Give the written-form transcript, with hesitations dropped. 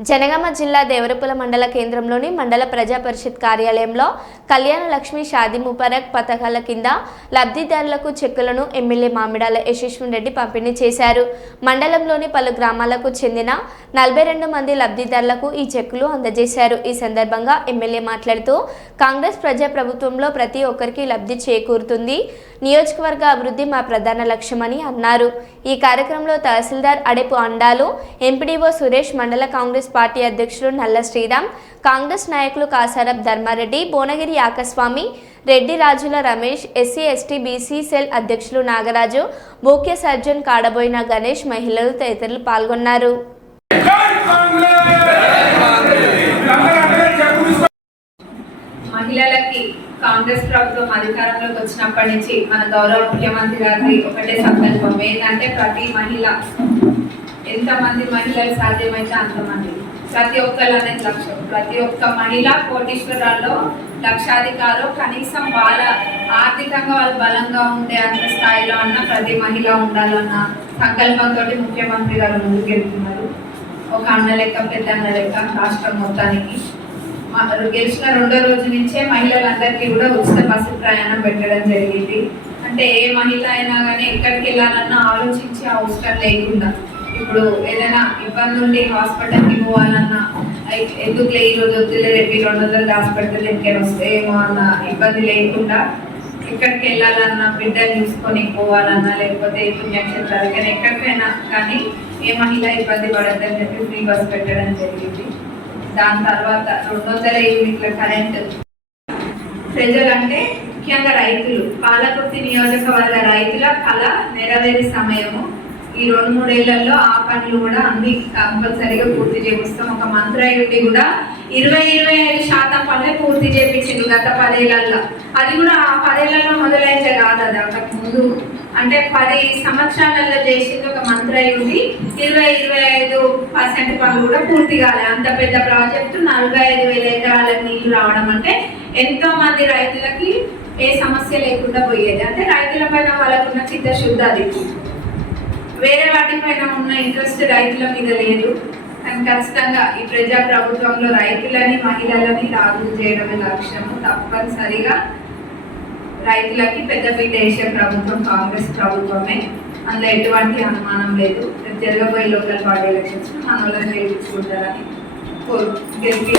జనగామ జిల్లా దేవరపుల మండల కేంద్రంలోని మండల ప్రజా పరిషత్ కార్యాలయంలో కళ్యాణ లక్ష్మి షాదీ ముబారక్ పథకాల కింద లబ్ధిదారులకు చెక్కులను ఎమ్మెల్యే మామిడాల యశస్విని రెడ్డి పంపిణీ చేశారు. మండలంలోని పలు గ్రామాలకు చెందిన 42 మంది లబ్ధిదారులకు ఈ చెక్కులు అందజేశారు. ఈ సందర్భంగా ఎమ్మెల్యే మాట్లాడుతూ కాంగ్రెస్ ప్రజా ప్రభుత్వంలో ప్రతి ఒక్కరికి లబ్ధి చేకూరుతుంది, నియోజకవర్గ అభివృద్ధి మా ప్రధాన లక్ష్యమని అన్నారు. ఈ కార్యక్రమంలో తహసీల్దార్ అడెపు అండాలు, ఎంపీడీఓ సురేష్, మండల కాంగ్రెస్ పార్టీ అధ్యక్షులు నల్ల శ్రీరామ్, కాంగ్రెస్ నాయకులు కాసారప్ ధర్మారెడ్డి, భువనగిరి ఆకస్వామి, రెడ్డి రాజుల Ramesh, SC ST BC cell అధ్యక్షులు నాగరాజు, ముఖ్య సర్జన్ కాడబోయిన గణేష్, మహిళలు తదితరులు పాల్గొన్నారు. మహిళలకి కాంగ్రెస్ ప్రభుత్వం అధికారంలోకి వచ్చినప్పటి నుంచి మన గౌరవ ముఖ్యమంత్రి గారి ఒకటే సంకల్పం ఏంటంటే ప్రతి మహిళ, ఎంతమంది మహిళలు సాధ్యమైతే అంతమంది, ప్రతి ఒక్కరు అనేది లక్ష్యం. ప్రతి ఒక్క మహిళ కోటీశ్వరాల్లో లక్షాధికారు, కనీసం వాళ్ళ ఆర్థికంగా వాళ్ళు బలంగా ఉండే అంత స్థాయిలో అన్న ప్రతి మహిళ ఉండాలన్న సంకల్పంతో ముఖ్యమంత్రి గారు ముందుకెళ్తున్నారు. ఒక అన్న లెక్క, పెద్ద అన్న లెక్క రాష్ట్రం మొత్తానికి. గెలిచిన 2వ రోజు నుంచే మహిళలందరికీ కూడా ఉచిత బస్సు ప్రయాణం పెట్టడం జరిగింది. అంటే ఏ మహిళ అయినా కానీ ఎక్కడికి వెళ్ళాలన్నా ఆలోచించి అవసరం లేకుండా, ఇప్పుడు ఏదైనా ఇబ్బంది ఉండి హాస్పిటల్కి పోవాలన్నా ఎందుకులే ఈరోజు వద్దులే రేపు 200 హాస్పిటల్ ఎక్కడికి వస్తేమో అన్న ఇబ్బంది లేకుండా, ఎక్కడికి వెళ్ళాలన్నా బిడ్డలు తీసుకొని పోవాలన్నా లేకపోతే పుణ్యక్షేత్రాలకి ఎక్కడికైనా కానీ ఏ మహిళ ఇబ్బంది పడద్దని చెప్పి ఫ్రీ బస్ పెట్టడం జరిగింది. దాని తర్వాత 200 యూనిట్ల కరెంటు. ప్రజలంటే ముఖ్యంగా రైతులు, పాలకుర్తి నియోజకవర్గ రైతుల కళ నెరవేరే సమయము. ఈ 2-3 ఏళ్లలో ఆ పనులు కూడా అన్ని కంపల్సరీగా పూర్తి చేపిస్తాం. ఒక మంత్రాయుడి కూడా 20-25% పనులు పూర్తి చేపించింది గత 10 ఏళ్లలో. అది కూడా ఆ 10 ఏళ్లలో మొదలైతే కాదు, అది అంతకు ముందు అంటే 10 సంవత్సరాలలో చేసింది ఒక మంత్రాయుడి. 20-25% పనులు కూడా పూర్తి కాలేదు. అంత పెద్ద ప్రాజెక్టు 45,000 ఎకరాలకు నీళ్లు రావడం అంటే ఎంతో మంది రైతులకి ఏ సమస్య లేకుండా పోయేది. అంటే రైతుల పైన వాళ్ళకున్న చిత్తశుద్ధి అది. వేరే వాటిపైన ఉన్న ఇంట్రెస్ట్ రైతుల మీద లేదు. కానీ ఖచ్చితంగా ఈ ప్రజా ప్రభుత్వంలో రైతులని, మహిళలని రాజు చేయడమే లక్ష్యము. తప్పనిసరిగా రైతులకి పెద్దపీట వేసే ప్రభుత్వం కాంగ్రెస్ ప్రభుత్వమే, అందులో ఎటువంటి అనుమానం లేదు. జరగబోయే లోకల్ బాడీ ఎలక్షన్స్ మన వాళ్ళని గెలిపించుకుంటారని గెలిపి